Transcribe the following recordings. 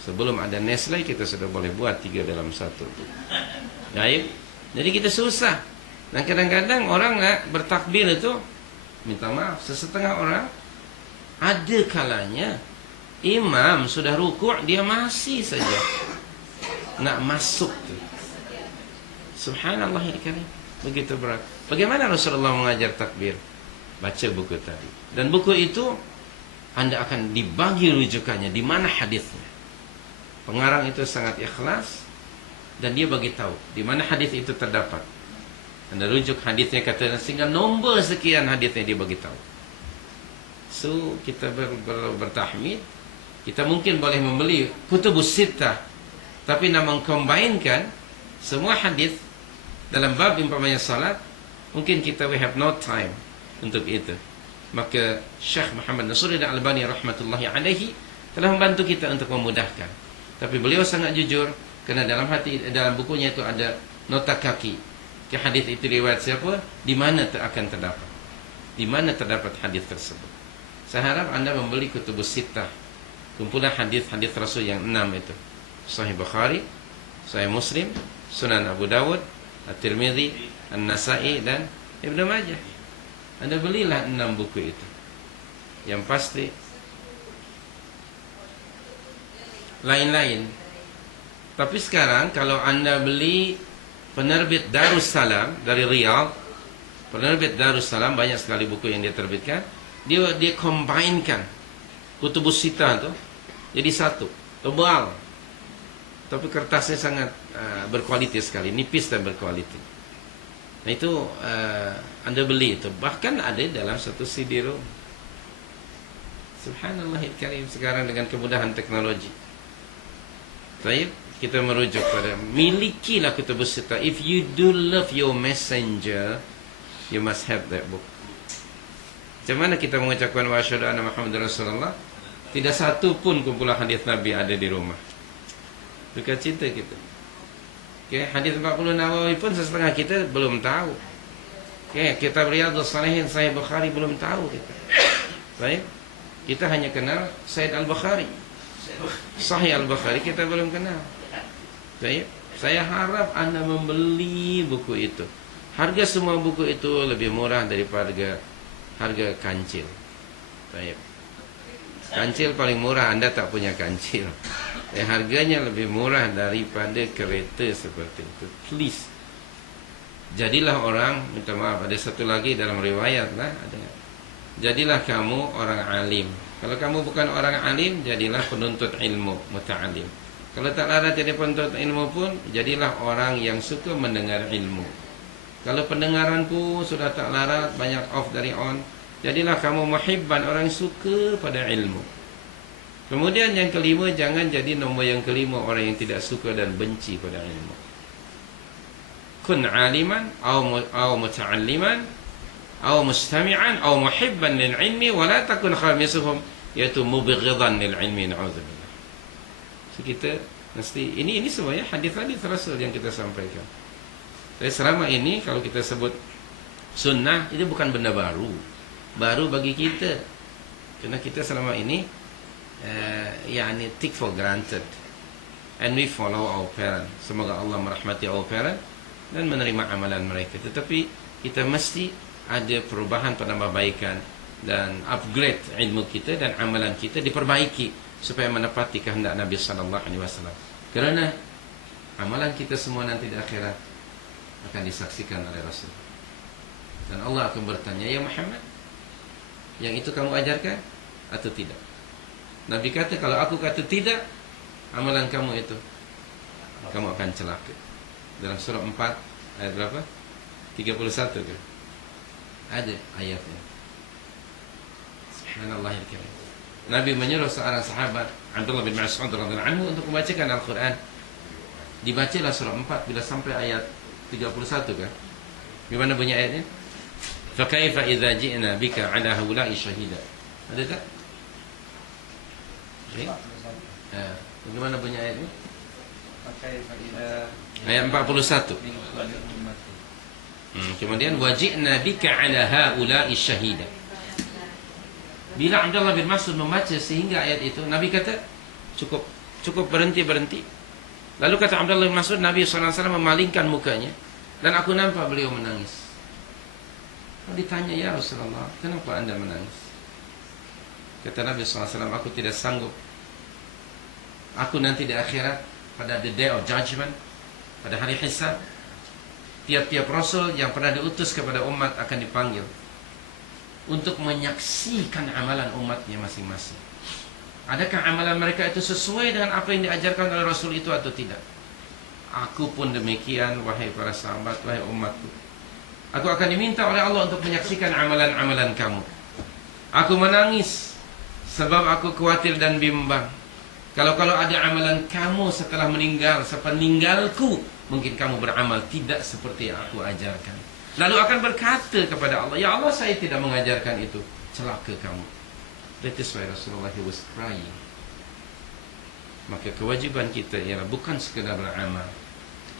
Sebelum ada Nestle kita sudah boleh buat 3 dalam 1. Baik. Jadi kita susah. Dan kadang-kadang orang bertakbir itu, minta maaf, sesetengah orang ada kalanya imam sudah rukuk, dia masih saja nak masuk tu. Subhanallah ini kali. Begitu berat. Bagaimana Rasulullah mengajar takbir? Baca buku tadi. Dan buku itu Anda akan dibagi rujukannya, di mana hadisnya. Pengarang itu sangat ikhlas dan dia bagi tahu di mana hadis itu terdapat. Anda rujuk hadisnya kata sehingga nombor sekian hadisnya dia bagi tahu. So kita bertahmid, kita mungkin boleh membeli kutubus sittah, tapi nak mengcombine-kan semua hadis dalam bab umpamanya salat, mungkin kita we have no time untuk itu. Maka Syekh Muhammad Nasiruddin Albani rahmatullahi alaihi telah membantu kita untuk memudahkan. Tapi beliau sangat jujur, kerana dalam bukunya itu ada nota kaki. Hadis itu riwayat siapa, di mana akan terdapat, di mana terdapat hadis tersebut. Saya harap Anda membeli kutubus sittah, kumpulan hadis-hadis Rasul yang 6 itu. Sahih Bukhari, Sahih Muslim, Sunan Abu Dawud, At-Tirmidzi, An-Nasa'i dan Ibnu Majah. Anda belilah 6 buku itu. Yang pasti lain-lain. Tapi sekarang kalau Anda beli penerbit Darussalam dari Riyadh, penerbit Darussalam banyak sekali buku yang dia terbitkan. Dia combinekan kutubus sittah tu jadi satu, tebal. Tapi kertasnya sangat berkualiti sekali, nipis dan berkualiti. Nah itu Anda beli itu, bahkan ada dalam satu CD-ROM. Subhanallahil karim, sekarang dengan kemudahan teknologi. Baik, kita merujuk pada milikilah kutubus sittah. If you do love your messenger, you must have that book. Macam mana kita mengucapkan wa asyhadu anna Muhammadar Rasulullah? Tidak satu pun kumpulan hadis Nabi ada di rumah. Duka cita kita. Okay, hadis 40 Nawawi pun setengah kita belum tahu. Okay, kitab Riyadhus Shalihin Sahih Bukhari belum tahu kita. Baik. Kita hanya kenal Said Al-Bukhari. Sahih Al-Bukhari kita belum kenal. Baik. Saya harap Anda membeli buku itu. Harga semua buku itu lebih murah daripada harga kancil. Baik. Kancil paling murah, Anda tak punya kancil. Harganya lebih murah daripada kereta seperti itu. Please. Jadilah orang, minta maaf, ada satu lagi dalam riwayat lah, ada. Jadilah kamu orang alim. Kalau kamu bukan orang alim, jadilah penuntut ilmu, muta'alim. Kalau tak larat jadi penuntut ilmu pun, jadilah orang yang suka mendengar ilmu. Kalau pendengaran pun sudah tak larat, banyak off dari on, jadilah kamu muhibban, orang suka pada ilmu. Kemudian yang kelima, jangan jadi nombor yang kelima orang yang tidak suka dan benci pada ilmu. Kun aliman, au muta'alliman, atau mustami'an atau muhibban lil ilmi wa la takun khamisuhum, yaitu mubghidan lil ilmi, na'udzubillah. So kita mesti ini semuanya hadis-hadis Rasul yang kita sampaikan. Jadi selama ini kalau kita sebut sunnah, itu bukan benda baru bagi kita, kerana kita selama ini yani take for granted and we follow our parents. Semoga Allah merahmati our parents dan menerima amalan mereka. Tetapi kita mesti ada perubahan, penambahbaikan dan upgrade ilmu kita dan amalan kita diperbaiki supaya menepati kehendak Nabi sallallahu alaihi wasallam. Kerana amalan kita semua nanti di akhirat akan disaksikan oleh Rasul. Dan Allah akan bertanya, "Ya Muhammad, yang itu kamu ajarkan atau tidak?" Nabi kata, "Kalau aku kata tidak, amalan kamu itu kamu akan celaka." Dalam surah 4 ayat berapa? 31 ke? Ada ayatnya. Subhanallahil karim. Nabi menyuruh seorang sahabat Abdullah bin Mas'ud radhiyallahu anhu untuk membacakan Al-Quran. Dibacalah surah 4 bila sampai ayat 31 kan? Bagaimana bunyi ayatnya? Fa kaifa idza ji'na bika 'ala haula'i shahida. Ada tak? Bagaimana bunyi ayatnya? Ayat 41. Kemudian waji'na bika 'ala haula'i shahida. Bila Abdullah bin Mas'ud membaca sehingga ayat itu, Nabi kata cukup. Cukup berhenti. Lalu kata Abdullah bin Mas'ud, Nabi SAW memalingkan mukanya, dan aku nampak beliau menangis. Ditanya, ya Rasulullah, kenapa anda menangis? Kata Nabi SAW, aku tidak sanggup. Aku nanti di akhirat, pada the day of judgment, pada hari hisab, tiap-tiap Rasul yang pernah diutus kepada umat akan dipanggil untuk menyaksikan amalan umatnya masing-masing. Adakah amalan mereka itu sesuai dengan apa yang diajarkan oleh Rasul itu atau tidak? Aku pun demikian, wahai para sahabat, wahai umatku. Aku akan diminta oleh Allah untuk menyaksikan amalan-amalan kamu. Aku menangis sebab aku khawatir dan bimbang. Kalau ada amalan kamu setelah meninggal, sepeninggalku, mungkin kamu beramal tidak seperti yang aku ajarkan. Lalu akan berkata kepada Allah, ya Allah, saya tidak mengajarkan itu. Celaka kamu. That is why Rasulullah was crying. Maka kewajiban kita ialah bukan sekadar beramal,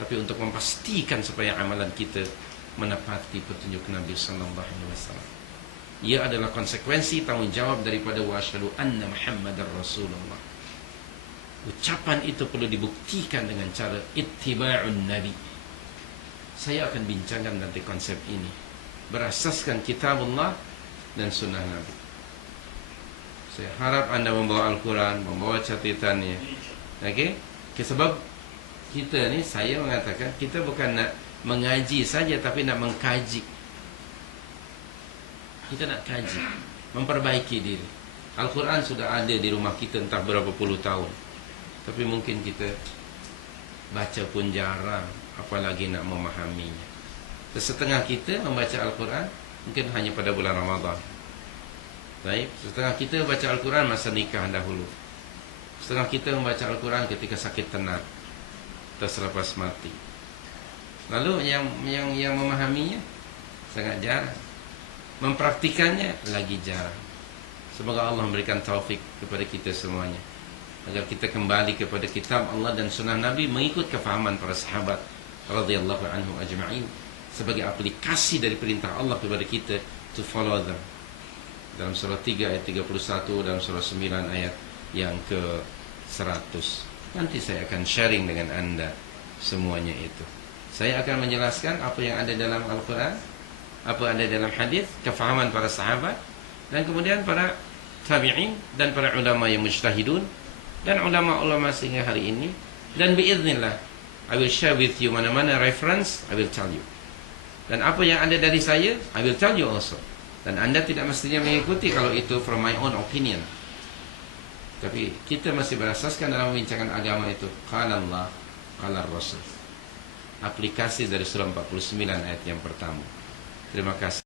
tapi untuk memastikan supaya amalan kita menepati petunjuk Nabi sallallahu alaihi wasallam. Ia adalah konsekuensi tanggungjawab daripada wa asyhadu anna Muhammadar Rasulullah. Ucapan itu perlu dibuktikan dengan cara ittiba'un Nabi. Saya akan bincangkan nanti konsep ini berasaskan kitabullah dan sunnah Nabi. Saya harap anda membawa Al-Quran, membawa catatannya. Okey? Sebab kita ni, saya mengatakan, kita bukan nak mengaji saja, tapi nak mengkaji. Kita nak kaji, memperbaiki diri. Al-Quran sudah ada di rumah kita entah berapa puluh tahun, tapi mungkin kita baca pun jarang, apalagi nak memahaminya. Setengah kita membaca Al-Quran mungkin hanya pada bulan Ramadan. Baik, setengah kita baca Al-Quran masa nikah dahulu. Setengah kita membaca Al-Quran ketika sakit tenat atau selepas mati. Lalu yang memahaminya sangat jarang, mempraktikannya lagi jarang. Semoga Allah memberikan taufik kepada kita semuanya, agar kita kembali kepada kitab Allah dan sunnah Nabi, mengikut kefahaman para sahabat radhiyallahu anhum ajma'in, sebagai aplikasi dari perintah Allah kepada kita to follow them. Dalam surah 3 ayat 31, dalam surah 9 ayat yang ke-100. Nanti saya akan sharing dengan anda semuanya itu. Saya akan menjelaskan apa yang ada dalam Al-Quran, apa ada dalam hadis, kefahaman para sahabat, dan kemudian para tabi'in, dan para ulama yang mujtahidun, dan ulama-ulama sehingga hari ini. Dan biiznillah, I will share with you mana-mana reference, I will tell you. Dan apa yang ada dari saya, I will tell you also. Dan anda tidak mestinya mengikuti kalau itu from my own opinion. Tapi kita masih berasaskan dalam membincangan agama itu qala Allah, qala Rasul. Aplikasi dari surah 49 ayat yang pertama. Terima kasih.